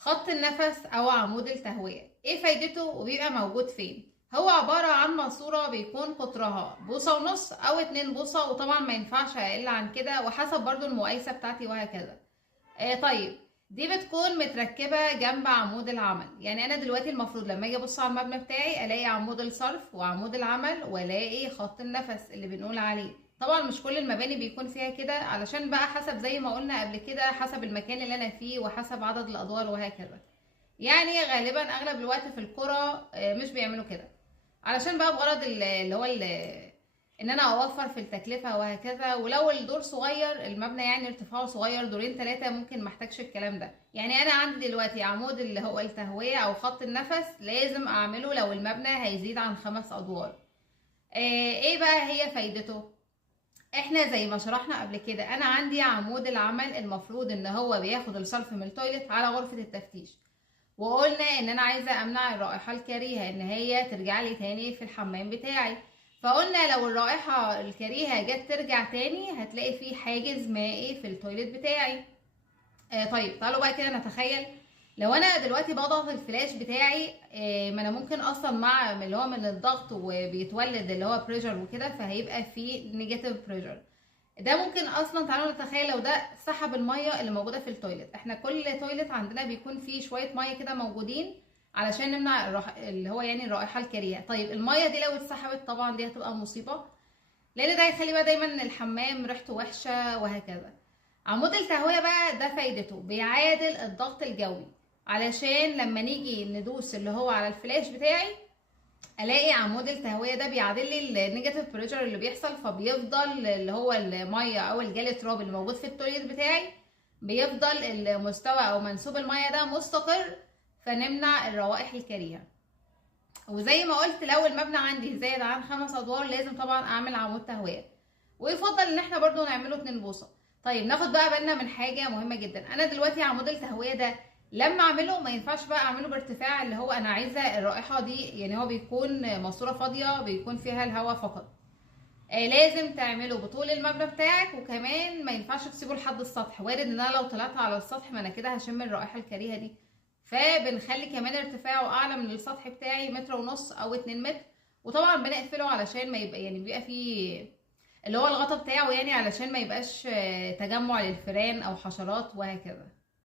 خط النفس او عمود التهوية ايه فايدته وبيبقى موجود فين؟ هو عبارة عن ماسورة بيكون قطرها بوصة ونص او 2 بوصة، وطبعا ما ينفعش اقل عن كده وحسب برضو المقايسة بتاعتي وهكذا. طيب، دي بتكون متركبة جنب عمود العمل. يعني انا دلوقتي المفروض لما اجي ابص على المبنى بتاعي الاقي عمود الصرف وعمود العمل والاقي خط النفس اللي بنقول عليه. طبعا مش كل المباني بيكون فيها كده، علشان بقى حسب زي ما قلنا قبل كده، حسب المكان اللي انا فيه وحسب عدد الادوار وهكذا. يعني غالبا اغلب الوقت في القرى مش بيعملوا كده، علشان بقى بغرض ان انا اوفر في التكلفة وهكذا. ولو الدور صغير، المبنى يعني ارتفاعه صغير، دورين ثلاثة، ممكن محتاجش الكلام ده. يعني انا عندي دلوقتي عمود اللي هو التهوية او خط النفس لازم اعمله لو المبنى هيزيد عن 5 ادوار. ايه بقى هي فايدته؟ احنا زي ما شرحنا قبل كده، انا عندي عمود العمل المفروض ان هو بياخد الصرف من التويليت على غرفة التفتيش، وقلنا ان انا عايزة امنع الرائحة الكريهة ان هي ترجع لي تاني في الحمام بتاعي. فقلنا لو الرائحة الكريهة جت ترجع تاني هتلاقي فيه حاجز مائي في التويليت بتاعي. طيب تعالوا بقى كده نتخيل لو انا دلوقتي بضغط الفلاش بتاعي. ما انا ممكن اصلا مع اللي هو من الضغط وبيتولد اللي هو بريشر وكده، فهيبقى فيه نيجاتيف بريشر. ده ممكن اصلا، تعالوا نتخيل لو ده سحب الميه اللي موجوده في التويليت. احنا كل تويليت عندنا بيكون فيه شويه ميه كده موجودين علشان نمنع اللي هو يعني الرائحه الكريهه. طيب الميه دي لو اتسحبت طبعا دي هتبقى مصيبه، لان ده هيخلي بقى دايما الحمام ريحته وحشه وهكذا. عمود التهويه بقى ده فايدته بيعادل الضغط الجوي، علشان لما نيجي ندوس اللي هو على الفلاش بتاعي الاقي عمود التهويه ده بيعادل لي النيجاتيف بريشر اللي بيحصل، فبيفضل اللي هو الميه او الجالي تراب اللي موجود في التويليت بتاعي بيفضل المستوى او منسوب الميه ده مستقر، فنمنع الروائح الكريهه. وزي ما قلت لو المبنى عندي زايد عن 5 ادوار لازم طبعا اعمل عمود تهويه، ويفضل ان احنا برضو نعمله 2 بوصة. طيب ناخد بقى بالنا من حاجه مهمه جدا. انا دلوقتي عمود التهويه ده لما اعمله ما ينفعش بقى اعمله بارتفاع اللي هو انا عايزه الرائحه دي، يعني هو بيكون ماسوره فاضيه بيكون فيها الهواء فقط. لازم تعمله بطول المبنى بتاعك، وكمان ما ينفعش تسيبه لحد السطح. وارد ان انا لو طلعت على السطح ما انا كده هشم الرائحه الكريهه دي. فبنخلي كمان ارتفاعه اعلى من السطح بتاعي 1.5 متر او 2 متر. وطبعا بنقفله علشان ما يبقى يعني بيبقى فيه اللي هو الغطا بتاعه، يعني علشان ما يبقاش تجمع للفئران او حشرات وهكذا.